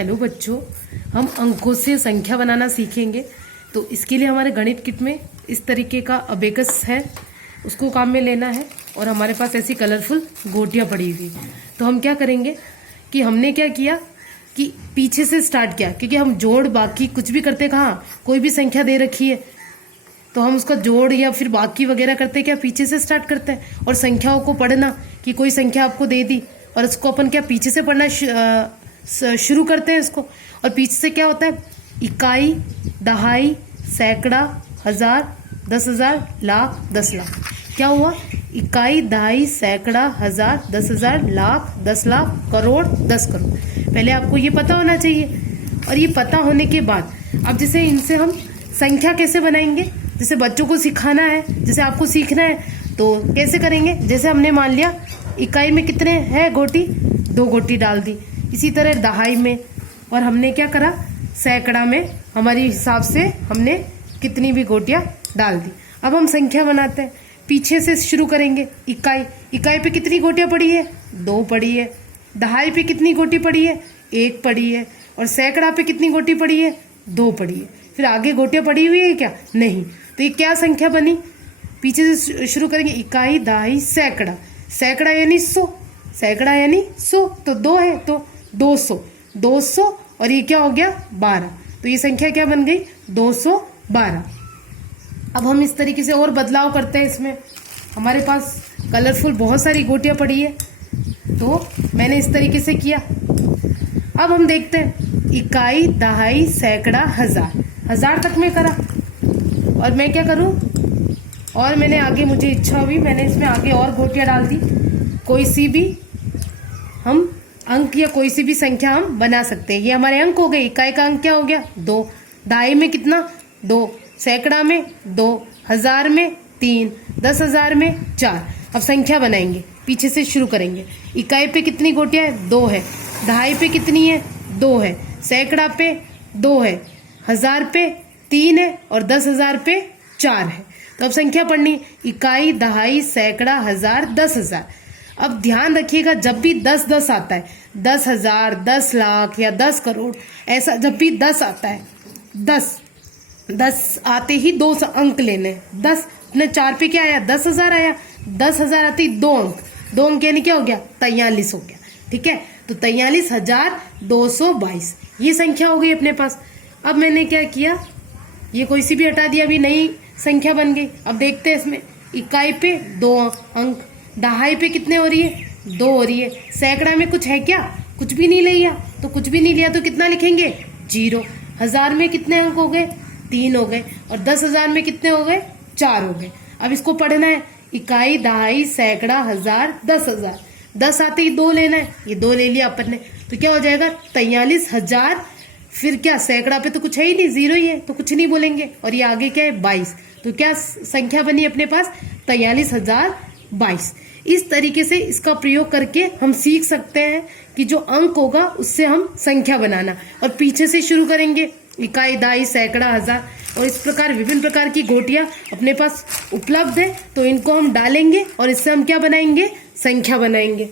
Hello बच्चों, हम अंकों से संख्या बनाना सीखेंगे। तो इसके लिए हमारे गणित किट में इस तरीके का अबेकस है, उसको काम में लेना है। और हमारे पास ऐसी कलरफुल गोटियां पड़ी हुई। तो हम क्या करेंगे कि हमने क्या किया कि पीछे से स्टार्ट किया, क्योंकि हम जोड़ बाकी कुछ भी करते कहाँ, कोई भी संख्या दे रखी है तो हम उसका जोड़ या फिर बाकी वगैरह करते क्या, पीछे से स्टार्ट करते हैं। और संख्याओं को पढ़ना कि कोई संख्या आपको दे दी और उसको अपन क्या पीछे से पढ़ना शुरू करते हैं इसको। और पीछे से क्या होता है, इकाई, दहाई, सैकड़ा, हजार, 10,000, लाख, 10 लाख। क्या हुआ, इकाई, दहाई, सैकड़ा, हजार, 10,000, लाख, 10 लाख, करोड़, 10 करोड़। पहले आपको ये पता होना चाहिए। और ये पता होने के बाद अब जैसे इनसे हम संख्या कैसे बनाएंगे, जैसे बच्चों को सिखाना है, जैसे आपको सीखना है, तो कैसे करेंगे। जैसे हमने मान लिया इकाई में कितने हैं गोटी, 2 गोटी डाल दी। इसी तरह दहाई में, और हमने क्या करा, सैकड़ा में हमारी हिसाब से हमने कितनी भी गोटियां डाल दी। अब हम संख्या बनाते हैं, पीछे से शुरू करेंगे। इकाई, इकाई पे कितनी गोटियां पड़ी है, 2 पड़ी है। दहाई पे कितनी गोटी पड़ी है, 1 पड़ी है। और सैकड़ा पे कितनी गोटी पड़ी है, 2 पड़ी है। फिर आगे गोटियां पड़ी हुई है क्या, नहीं। तो ये क्या संख्या बनी, पीछे से शुरू करेंगे। इकाई, दहाई, सैकड़ा, सैकड़ा यानी 100, सैकड़ा यानी 100, तो 2 है तो 200, 200 और ये क्या हो गया 12। तो ये संख्या क्या बन गई, 212। अब हम इस तरीके से और बदलाव करते हैं। इसमें हमारे पास कलरफुल बहुत सारी गोटियां पड़ी है, तो मैंने इस तरीके से किया। अब हम देखते हैं, इकाई, दहाई, सैकड़ा, हजार, 1000 तक में करा। और मैं क्या करूं, और मैंने आगे, मुझे इच्छा हुई, मैंने इसमें आगे और गोटियां डाल दी। कोई सी भी हम अंक या कोई सी भी संख्या हम बना सकते हैं। ये हमारे अंक हो गए। इकाई का अंक क्या हो गया, 2, दहाई में कितना, 2, सैकड़ा में 2, हजार में 3, 10,000 में 4। अब संख्या बनाएंगे, पीछे से शुरू करेंगे। इकाई पे कितनी गोटियां है, 2 है। दहाई पे कितनी है, 2 है। सैकड़ा पे 2 है। हजार पे 3 है। और 10,000 पे 4 है। तो अब संख्या पढ़नी, इकाई, दहाई, सैकड़ा, हजार, 10,000। अब ध्यान रखिएगा, जब भी 10-10 आता है, 10,000, 10 लाख या 10 करोड़, ऐसा जब भी 10 आता है, 10 आते ही 2 अंक लेने। 10 अपने 4 पे क्या आया, 10,000 आया। 10,000 आते ही 2 अंक, 2 अंक यानी क्या हो गया, 43 हो गया। ठीक है, तो 43,222 ये संख्या हो गई अपने पास। अब मैंने क्या किया, ये कोई सी भी हटा दिया, अभी नई संख्या बन गई। अब देखते हैं इसमें, इकाई पे 2 अंक, दहाई पे कितने हो रही है, 2 हो रही है। सैकड़ा में कुछ है क्या, कुछ भी नहीं लिया, तो कुछ भी नहीं लिया तो कितना लिखेंगे, 0। हजार में कितने अंक हो गए, 3 हो गए। और 10,000 में कितने हो गए, 4 हो गए। अब इसको पढ़ना है, इकाई, दहाई, सैकड़ा, हजार, 10,000। 10 आते ही 2 लेना है, ये 2 ले लिया अपन ने, तो क्या हो जाएगा 43,000। फिर क्या, सैकड़ा पे तो कुछ है ही नहीं, 0 ही है, तो कुछ नहीं बोलेंगे। और ये आगे क्या है, 22। तो क्या संख्या बनी अपने पास, 43,022। इस तरीके से इसका प्रयोग करके हम सीख सकते हैं कि जो अंक होगा उससे हम संख्या बनाना। और पीछे से शुरू करेंगे, इकाई, दहाई, सैकड़ा, हजार। और इस प्रकार विभिन्न प्रकार की गोटियां अपने पास उपलब्ध है, तो इनको हम डालेंगे और इससे हम क्या बनाएंगे, संख्या बनाएंगे।